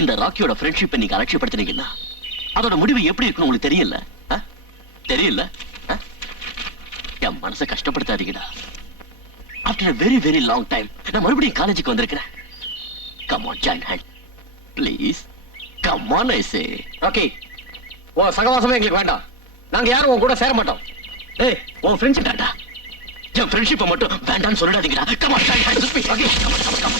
இந்த ராக்கியோட ஃப்ரெண்ட்ஷிப்பை நீங்க அலட்சியப்படுத்தினீங்கன்னா அதோட முடிவு எப்படி இருக்குன்னு உங்களுக்கு தெரியல? தெரியல? என் மனசை கஷ்டப்படுத்தாதீங்கடா. After a very very long time நான் மறுபடியும் காலேஜுக்கு வந்திருக்கிறேன். Come on join hand please. Come on I say. Rocky, உன் சகவாசமே எங்களுக்கு வேண்டாம். நாங்க யாரும் உன் கூட சேர மாட்டோம். ஏய், உன் ஃப்ரெண்ட்ஷிப் வேண்டா, என் ஃப்ரெண்ட்ஷிப்பை மட்டும் வேண்டான்னு சொல்லிடாதீங்கடா. Come on join hand please. Okay, come on come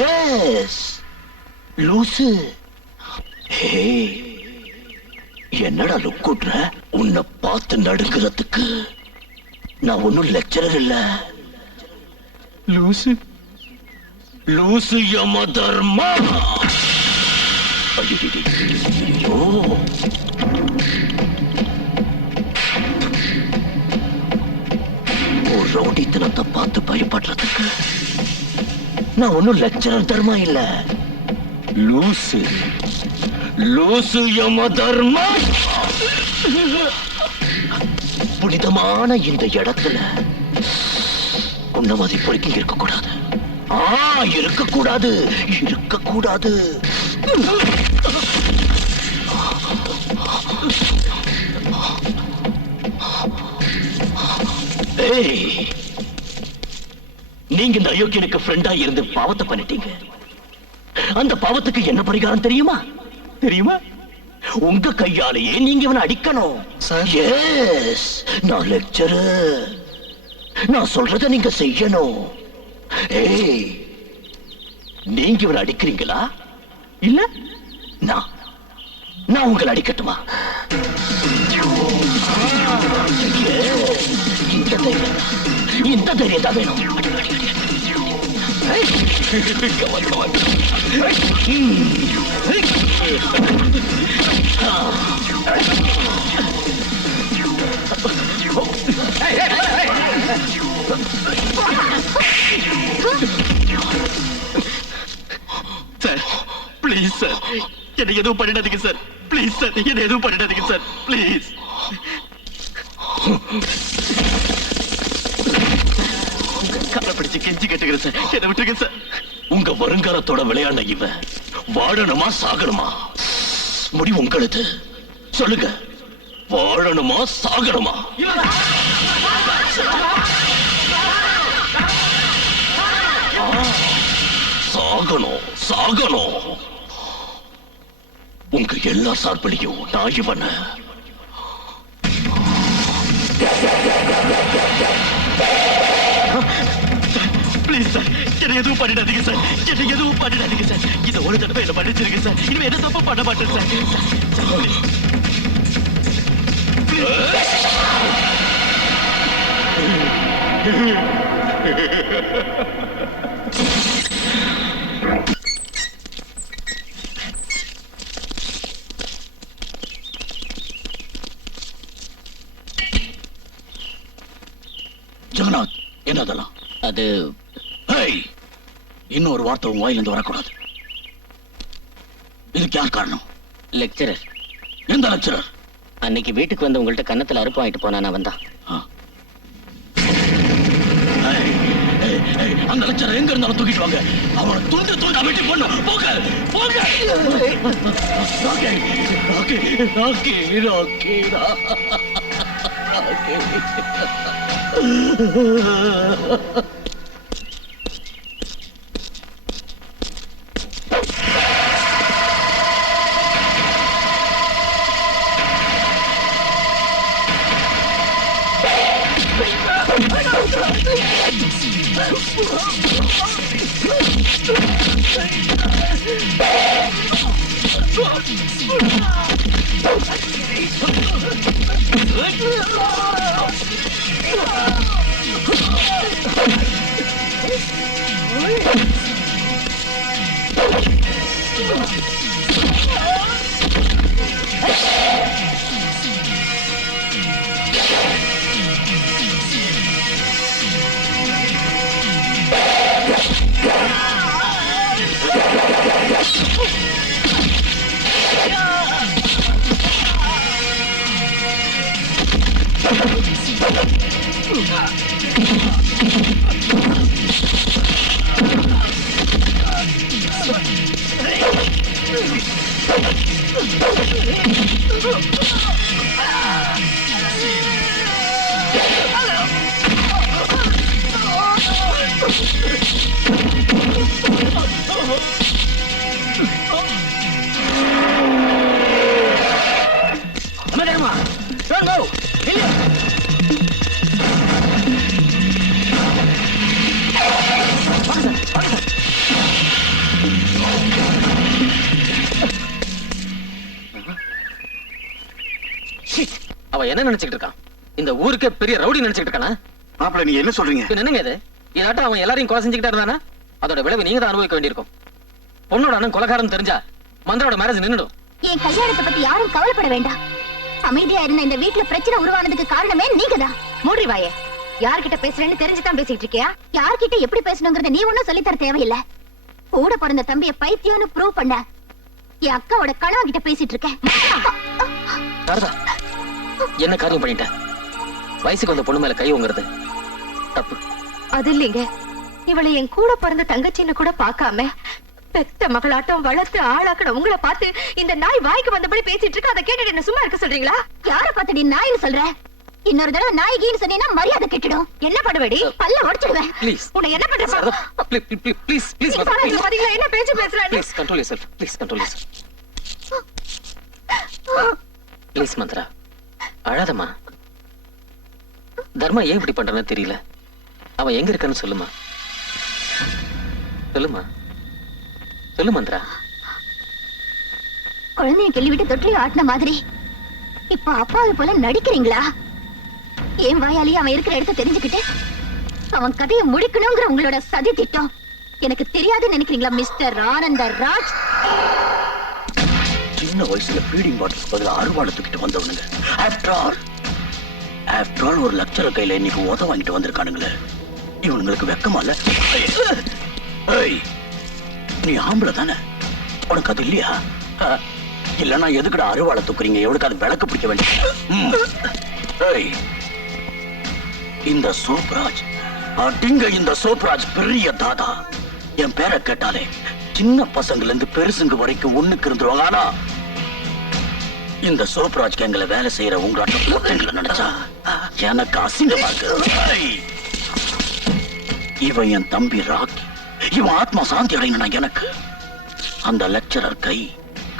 yes லூசு. என்னடா லுக் கூட்டுற? உன்னை பார்த்து நடுக்கிறதுக்கு நான் ஒன்னும் லெக்சரர் இல்ல. லூசு லூசு யம தர்மா. ஐயோ, ஒரு ரவுடித்தனத்தை பார்த்து பயப்படுறதுக்கு நான் ஒன்னும் லெக்சரர் தர்மா இல்ல. லூசு லூசு யம தர்மா. புனிதமான இந்த இடத்துல உன்ன மதிப்பொருக்கி இருக்கக்கூடாது. இருக்கக்கூடாது, இருக்கக்கூடாது. நீங்க இந்த அயோக்கியனுக்கு ஃப்ரெண்டா இருந்து பாவத்தை பண்ணிட்டீங்க. அந்த பாவத்துக்கு என்ன பரிகாரம் தெரியுமா? தெரியுமா? உங்க கையாலேயே நீங்க இவனை அடிக்கணும். எஸ், நான் லெக்சரர். நான் சொல்றத நீங்க செய்யணும். ஏய், நீங்க இவரை அடிக்கிறீங்களா இல்ல நான் உங்களை அடிக்கட்டுமா? இந்த தைரியம் தான் வேணும். சார் ப்ளீஸ் சார், என்னை எதுவும் பண்ணிடாதீங்க சார். ப்ளீஸ் சார், என்னை எதுவும் பண்ணிடாதீங்க சார். ப்ளீஸ். காலை பிடிச்சு கெஞ்சி கேட்டுக்கிறேன் சார், என்னை விட்டுருங்க சார். உங்க வருங்காலத்தோட விளையாட இவன் வாழணுமா சாகணுமா? முடிவு உங்களது. சொல்லுங்க, வாழணுமா சாகணுமா? சாகணும் சாகணும். உங்க எல்லா சார்பிலையும் நான் இவனை ப்ளீஸ் சார், என்னை எதுவும் பண்ணிடாதீங்க சார். என்னை எதுவும் பண்ணிடாதீங்க சார். இதை ஒரு தடவை என்ன பண்ணிச்சிருங்க சார். இனிமே என்ன தப்பு பண்ண மாட்டேன் சார். ஜெகநாத், என்னதெல்லாம்? அது இன்னொரு வார்த்தை உன் வாயிலிருந்து வரக்கூடாது. இதுக்கு யார் காரணம்? லெக்சரர். எந்த லெக்சரர்? அன்னைக்கு வீட்டுக்கு வந்து உங்கள்ட்ட கன்னத்துல அறுப்பு வாங்கிட்டு போனா நான் வந்தான். அந்த லெக்சரர் எங்க இருந்தாலும் தூக்கிட்டு வாங்க. அவனை துண்டு துண்டா வெட்டி பண்ண போக போக. Okay okay okay okay. Yeah! Don't move! William! அவன் என்ன நினைச்சிட்டு இருக்கான்? இந்த ஊருக்கே பெரிய ரவுடி நினைச்சிட்டு இருக்கானா? மாப்பிள்ள நீங்க என்ன சொல்றீங்க? என்னங்க இது? இதாட்டம் அவன் எல்லாரையும் கொலை செஞ்சுக்கிட்டா இருந்தானா அதோட விளைவு நீங்க தான் அனுபவிக்க வேண்டியிருக்கும். பொண்ணோட அண்ணன் கொலைகாரன் தெரிஞ்சா மந்திரோட மேரேஜ் நின்னுடும். என் கல்யாணத்தை பத்தி யாரும் கவலைப்பட வேண்டாம். அமைதியா இருந்த இந்த வீட்டுல பிரச்சனை உருவானதுக்கு காரணமே நீங்கதான். மூடி வாயே. யார்கிட்ட பேசுறேன்னு தெரிஞ்சுதான் பேசிட்டு இருக்கியா? யார்கிட்ட எப்படி பேசணுங்கறத நீ ஒன்னும் சொல்லி தர தேவையில்லை. கூட பிறந்த தம்பிய பைத்தியம்னு ப்ரூவ் பண்ண என் அக்காவோட கணவன் கிட்ட பேசிட்டு இருக்கேன். என்ன காரியம் பண்ணிட்ட? வயசுக்கு வந்த பொண்ணு மேல கை ஓங்குறது தப்பு. அது இல்லைங்க, இவளை என் கூட பிறந்த தங்கச்சின்னு கூட பார்க்காம பெத்த மகளாட்டம் வளர்த்து ஆளாக்கட உங்களை பார்த்து இந்த நாய் வாய்க்கு வந்தபடி பேசிட்டு இருக்க. அதை கேட்டுட்டு என்ன சும்மா இருக்க சொல்றீங்களா? யார பார்த்து நீ நாய்னு சொல்ற? இன்னொரு தடவை நாய்கின்னு சொன்னீங்கன்னா மரியாதை கெட்டுடும். என்ன பண்ணுவேடி? பல்ல உடைச்சிடுவேன். ப்ளீஸ் உன்னை என்ன பண்ற? ப்ளீஸ் ப்ளீஸ் பாத்தீங்களா என்ன பேச்சு பேசுறானே? Please control yourself. Please control yourself. Please Mantra அழாதம்மா. தர்மா ஏன் இப்படி பண்றான்னு தெரியல. அவன் எங்க இருக்கான்னு சொல்லுமா. சொல்லுமா. சொல்லு மந்த்ரா. குழந்தைய கிள்ளி விட்டு தொட்டில ஆட்டின மாதிரி இப்ப அப்பாவை போல நடிக்கிறீங்களா? ஏன் வாயாலேயே அவன் இருக்கிற இடத்த தெரிஞ்சுக்கிட்டு அவன் கதையை முடிக்கணுங்கிற உங்களோட சதி திட்டம் எனக்கு தெரியாதுன்னு நினைக்கிறீங்களா மிஸ்டர் ஆனந்த ராஜ்? சின்ன வயசுல ஃபீடிங் பாட்டில் பதிலா அறுவாடை தூக்கிட்டு வந்தவனுங்க. ஆஃப்டர் ஆல் ஒரு லெக்சரர் கையில இன்னைக்கு உத வாங்கிட்டு வந்திருக்கானுங்களே. இவனுங்களுக்கு வெக்கமா இல்ல? ஏய், நீ ஆம்பளை தானே? உனக்கு அது இல்லையா? இல்லன்னா எதுக்குடா அறுவாடை தூக்குறீங்க? எவனுக்கு அது விளக்கு பிடிக்க வேண்டிய? இந்த சோப்ராஜ் அடிங்க. இந்த சோப்ராஜ் பெரிய தாதா. என் பேரை கேட்டாலே சின்ன பசங்கள்ல இருந்து பெருசுங்க வரைக்கும் ஒண்ணுக்கு இருந்துருவாங்க. ஆனா இந்த சோப்ராஜ் கேங்கல வேலை செய்யற உங்களாட்ட போட்டங்களை நினைச்சா எனக்கு அசிங்கமா இருக்கு. இவன் என் தம்பி ராக்கி. இவன் ஆத்மா சாந்தி அடையணும். எனக்கு அந்த லெக்சரர் கை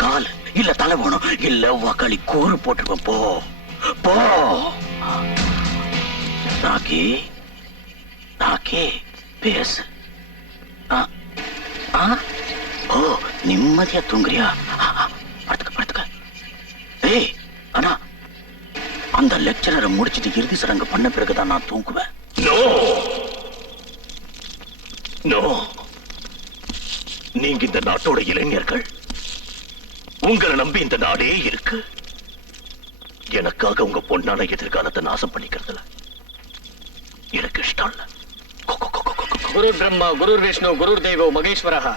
கால் இல்ல தலை வேணும். இல்ல வாக்காளி கூறு போட்டுருப்பேன். போ போ ராக்கி. ராக்கி பேசு. ஓ நிம்மதியா தூங்குறியா? படுத்துக்க. ஏய் ஆனா அந்த லெக்சரரை முடிச்சிட்டு இறுதி சடங்கு பண்ண பிறகுதான் நான் தூங்குவேன். நோ, நீங்க இந்த நாட்டோட இளைஞர்கள். உங்களை நம்பி இந்த நாடே இருக்கு. எனக்காக உங்க பொண்ணான எதிர்காலத்தை நாசம் பண்ணிக்கிறதுல எனக்கு இஷ்டம் இல்ல. குரு பிரம்மா குரு விஷ்ணு குரு தேவோ மகேஸ்வரஹ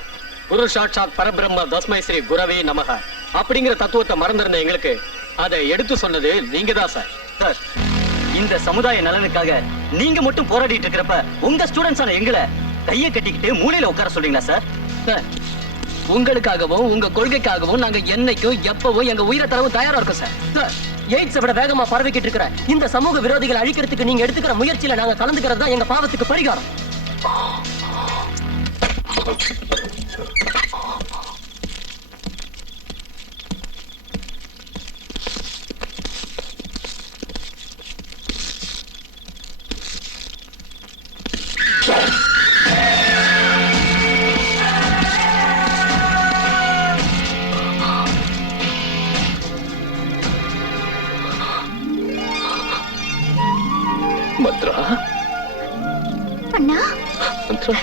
குரு சாட்சாத் பரபிரம்ம தஸ்மை ஸ்ரீ குரவே நமஹ அப்படிங்கிற தத்துவத்தை மறந்திருந்த எங்களுக்கு அதை எடுத்து சொன்னது நீங்க தான் சார். சார், இந்த சமுதாய நலனுக்காக நீங்க மட்டும் போராடிட்டு இருக்கிறப்ப உங்க ஸ்டூடெண்ட்ஸான எங்களை கையை கட்டிக்கிட்டு மூலையில உட்கார சொல்றீங்களா சார்? சார், உங்களுக்காகவும் உங்க கொள்கைக்காகவும் நாங்க என்னைக்கும் எப்பவும் எங்க உயிரை தரவும் தயாரா இருக்கோம் சார். சார், எய்ட்ஸை விட வேகமா பரவிக்கிட்டு இருக்கிற இந்த சமூக விரோதிகளை அழிக்கிறதுக்கு நீங்க எடுத்துக்கிற முயற்சியில நாங்க கலந்துக்கிறது தான் எங்க பாவத்துக்கு பரிகாரம். மந்த்ரா, அண்ணா மந்த்ரா,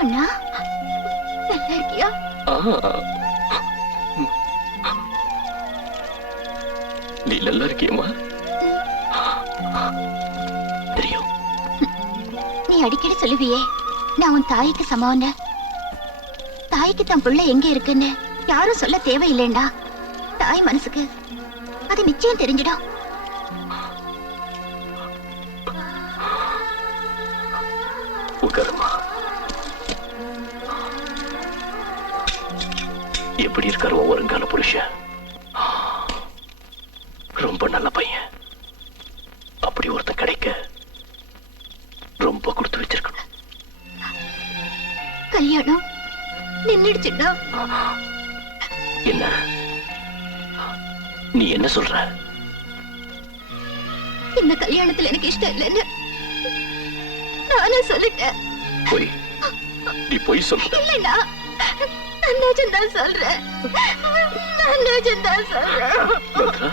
அண்ணா நல்லா இருக்கியா? நீ நல்லா இருக்கியம்மா? தெரியும். நீ அடிக்கடி சொல்லுவியே நான் உன் தாய்க்கு சமம்னு. தாய்க்கு தன் பிள்ளை எங்க இருக்குன்னு யாரும் சொல்ல தேவையில்லைண்டா. தாய் மனசுக்கு அது நிச்சயம் தெரிஞ்சிடும். உட்காருமா. எப்படி இருக்காரு வருங்கால புருஷன்? ரொம்ப நல்ல பையன். அப்படி ஒருத்தன் கிடைக்க ரொம்ப கொடுத்து வச்சிருக்கணும். கல்யாணம் நின்னுடுச்சுடா. என்ன நீ என்ன சொல்ற? இந்த கல்யாணத்துல எனக்கு இஷ்டம் இல்லைன்னு நானே சொல்லிட்டேன். பொய். நீ பொய் சொல்ற. இல்லைடா, நான் நிஜம்தான் சொல்றேன். நான் நிஜம்தான் சொல்றேன். பத்ரா,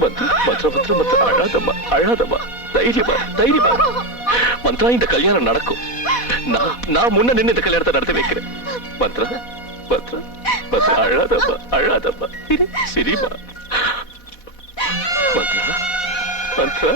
பத்ரா, பத்ரா, பத்ரா, பத்ரா, அழாதம்மா, அழாதம்மா. தைரியமா, தைரியமா. மந்த்ரா, இந்த கல்யாணம் நடக்கும். நான் முன்ன நின்று இந்த கல்யாணத்தை நடத்தி வைக்கிறேன். பத்ரா, பத்ரா, பத்ரா, அழாதம்மா, அழாதம்மா. சிரிமா. பத்ரா, பத்ரா.